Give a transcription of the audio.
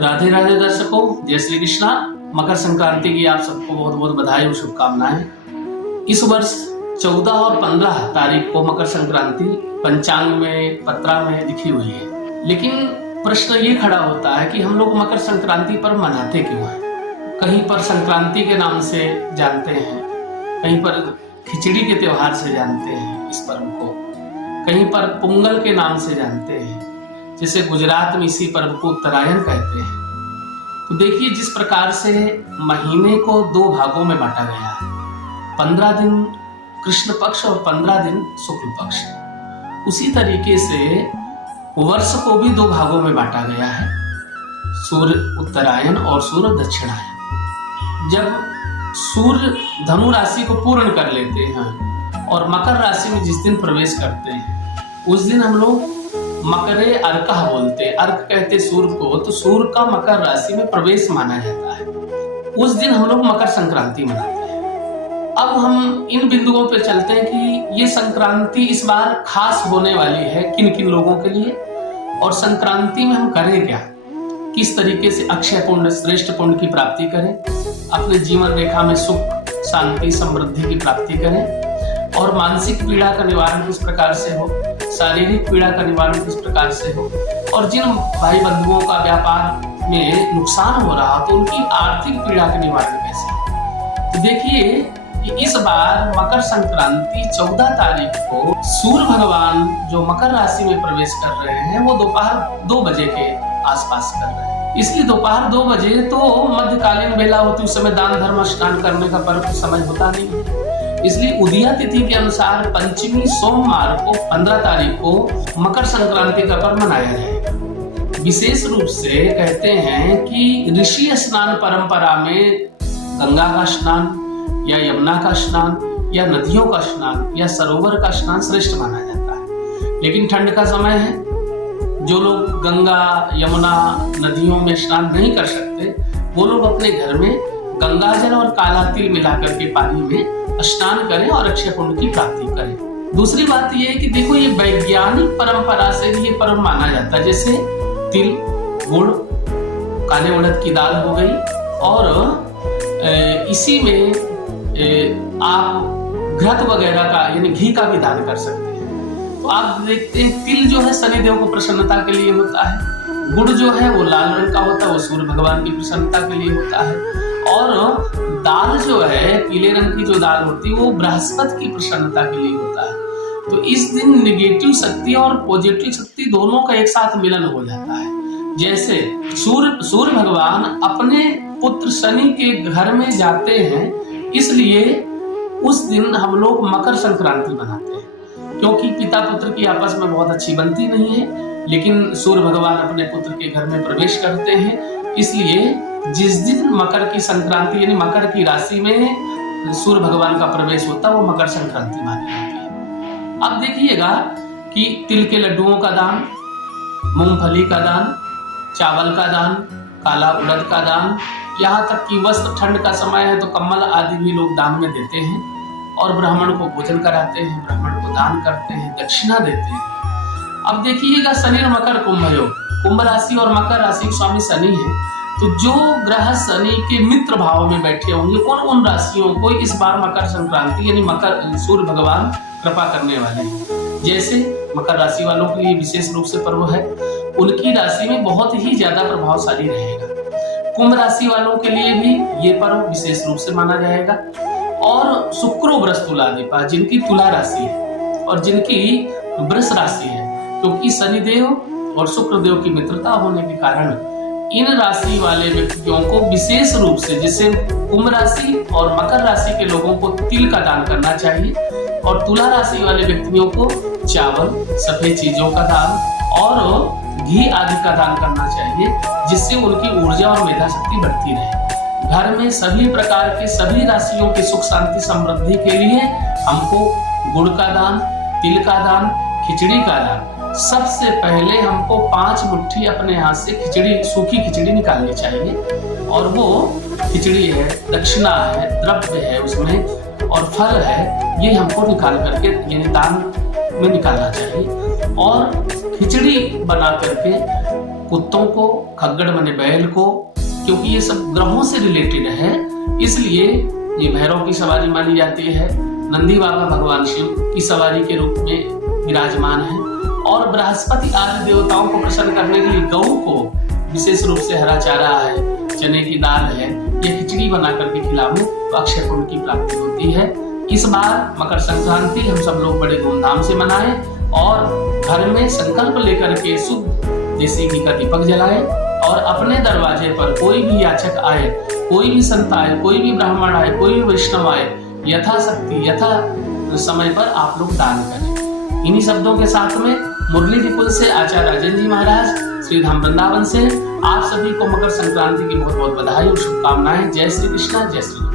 राधे राधे दर्शकों, जय श्री कृष्णा। मकर संक्रांति की आप सबको बहुत बहुत बधाई और शुभकामनाएं। इस वर्ष 14 और 15 तारीख को मकर संक्रांति पंचांग में पत्रा में लिखी हुई है, लेकिन प्रश्न ये खड़ा होता है कि हम लोग मकर संक्रांति पर मनाते क्यों हैं। कहीं पर संक्रांति के नाम से जानते हैं, कहीं पर खिचड़ी के त्योहार से जानते हैं इस पर्व को, कहीं पर पोंगल के नाम से जानते हैं, जिसे गुजरात में इसी पर्व को उत्तरायण कहते हैं। तो देखिए, जिस प्रकार से महीने को 2 भागों में बांटा गया है, 15 दिन कृष्ण पक्ष और 15 दिन शुक्ल पक्ष, उसी तरीके से वर्ष को भी 2 भागों में बांटा गया है, सूर्य उत्तरायण और सूर्य दक्षिणायन। जब सूर्य धनु राशि को पूर्ण कर लेते हैं और मकर राशि में जिस दिन प्रवेश करते हैं, उस दिन हम लोग मकरे अर्कः बोलते हैं। अर्क कहते सूर्य को, तो सूर्य का मकर राशि में प्रवेश माना जाता है। उस दिन हम लोग मकर संक्रांति मनाते हैं। अब हम इन बिंदुओं पे चलते हैं कि ये संक्रांति इस बार खास होने वाली है किन किन लोगों के लिए, और संक्रांति में हम करें क्या, किस तरीके से अक्षय पुण्य श्रेष्ठ पुण्य की प्राप्ति करें, अपने जीवन रेखा में सुख शांति समृद्धि की प्राप्ति करें, और मानसिक पीड़ा का निवारण किस प्रकार से हो, शारीरिक पीड़ा का निवारण किस प्रकार से हो, और जिन भाई बंधुओं का व्यापार में नुकसान हो रहा तो उनकी आर्थिक पीड़ा का निवारण कैसे हो। तो देखिए कि इस बार मकर संक्रांति 14 तारीख को सूर्य भगवान जो मकर राशि में प्रवेश कर रहे हैं, वो दोपहर 2 बजे के आसपास कर रहे हैं। इसलिए दोपहर 2 बजे तो मध्यकालीन बेला होती, उस समय दान धर्म स्नान करने का पर्व समय होता नहीं है। इसलिए उदया तिथि के अनुसार पंचमी सोमवार को 15 तारीख को मकर संक्रांति का पर्व मनाया जाएगा। विशेष रूप से कहते हैं कि ऋषि स्नान परंपरा में गंगा का स्नान या यमुना का स्नान या नदियों का स्नान या सरोवर का स्नान श्रेष्ठ माना जाता है। लेकिन ठंड का समय है, जो लोग गंगा यमुना नदियों में स्नान नहीं कर सकते, वो लोग अपने घर में गंगा जल और काला तिल मिलाकर के पानी में स्नान करें और अक्षय पुण्य की प्राप्ति करें। दूसरी बात यह है कि देखो, ये वैज्ञानिक परंपरा से ये पर्व माना जाता है। जैसे तिल, गुड़, काले उड़द की दाल हो गई, और इसी में आप घृत वगैरह का यानी घी का भी दान कर सकते हैं। तो आप देखते हैं, तिल जो है शनिदेव को प्रसन्नता के लिए होता है, गुड़ जो है वो लाल रंग का होता है, वो सूर्य भगवान की प्रसन्नता के लिए होता है, और दाल जो है पीले रंग की जो दाल होती है वो बृहस्पति की प्रसन्नता के लिए होता है। तो इस दिन नेगेटिव शक्ति और पॉजिटिव शक्ति दोनों का एक साथ मिलन हो जाता है। जैसे सूर्य भगवान अपने पुत्र शनि के घर में जाते हैं, इसलिए उस दिन हम लोग मकर संक्रांति मनाते हैं, क्योंकि पिता पुत्र की आपस में बहुत अच्छी बनती नहीं है, लेकिन सूर्य भगवान अपने पुत्र के घर में प्रवेश करते हैं। इसलिए जिस दिन मकर की संक्रांति यानी मकर की राशि में सूर्य भगवान का प्रवेश होता है, वो मकर संक्रांति मानी जाती है। अब देखिएगा कि तिल के लड्डुओं का दान, मूंगफली का दान, चावल का दान, काला उड़द का दान, यहाँ तक कि वस्त्र, ठंड का समय है तो कम्बल आदि भी लोग दान में देते हैं, और ब्राह्मण को भोजन कराते हैं, ब्राह्मण को दान करते हैं, दक्षिणा देते हैं। अब देखिएगा, शनि मकर कुंभ योग, कुंभ राशि और मकर राशि के स्वामी शनि है, तो जो ग्रह शनि के मित्र भाव में बैठे होंगे, उन राशियों को इस बार मकर संक्रांति यानी मकर सूर्य भगवान कृपा करने वाले हैं। जैसे मकर राशि वालों के लिए विशेष रूप से पर्व है, उनकी राशि में बहुत ही ज्यादा प्रभावशाली रहेगा। कुंभ राशि वालों के लिए भी ये पर्व विशेष रूप से माना जाएगा। और शुक्रो वृष तुलादीपा, जिनकी तुला राशि है और जिनकी वृष राशि है, क्योंकि शनिदेव और शुक्रदेव की मित्रता होने के कारण इन राशि वाले व्यक्तियों को विशेष रूप से, जैसे कुंभ राशि और मकर राशि के लोगों को तिल का दान करना चाहिए, और तुला राशि वाले व्यक्तियों को चावल, सफेद चीजों का दान और घी आदि का दान करना चाहिए, जिससे उनकी ऊर्जा और मेधा शक्ति बढ़ती रहे। घर में सभी प्रकार के सभी राशियों की सुख शांति समृद्धि के लिए हमको गुड़ का दान, तिल का दान, खिचड़ी का दान, सबसे पहले हमको 5 मुट्ठी अपने हाथ से खिचड़ी, सूखी खिचड़ी निकालनी चाहिए, और वो खिचड़ी है, दक्षिणा है, द्रव्य है उसमें, और फल है, ये हमको निकाल करके यानी दान में निकालना चाहिए। और खिचड़ी बना करके कुत्तों को, खग्गड़ माने बैल को, क्योंकि ये सब ग्रहों से रिलेटेड है, इसलिए ये भैरव की सवारी मानी जाती है। नंदी बाबा भगवान शिव की सवारी के रूप में विराजमान है। और बृहस्पति आदि देवताओं को प्रसन्न करने के लिए गौ को विशेष रूप से हरा चारा है, चने की दाल है, ये खिचड़ी बना करके खिलाओ तो अक्षय पुण्य की प्राप्ति होती है। इस बार मकर संक्रांति हम सब लोग बड़े धूमधाम से मनाएं और घर में संकल्प लेकर के शुद्ध देसी घी का दीपक जलाएं और अपने दरवाजे पर कोई भी याचक आए, कोई भी संत आए, कोई भी ब्राह्मण आए, कोई भी वैष्णव आए, यथाशक्ति यथा समय पर आप लोग दान करें। इन्हीं शब्दों के साथ में मुरली विपुल से आचार्य राजेंद्र जी महाराज श्री धाम वृंदावन से आप सभी को मकर संक्रांति की बहुत बहुत बधाई और शुभकामनाएं। जय श्री कृष्णा, जय श्री कृष्ण।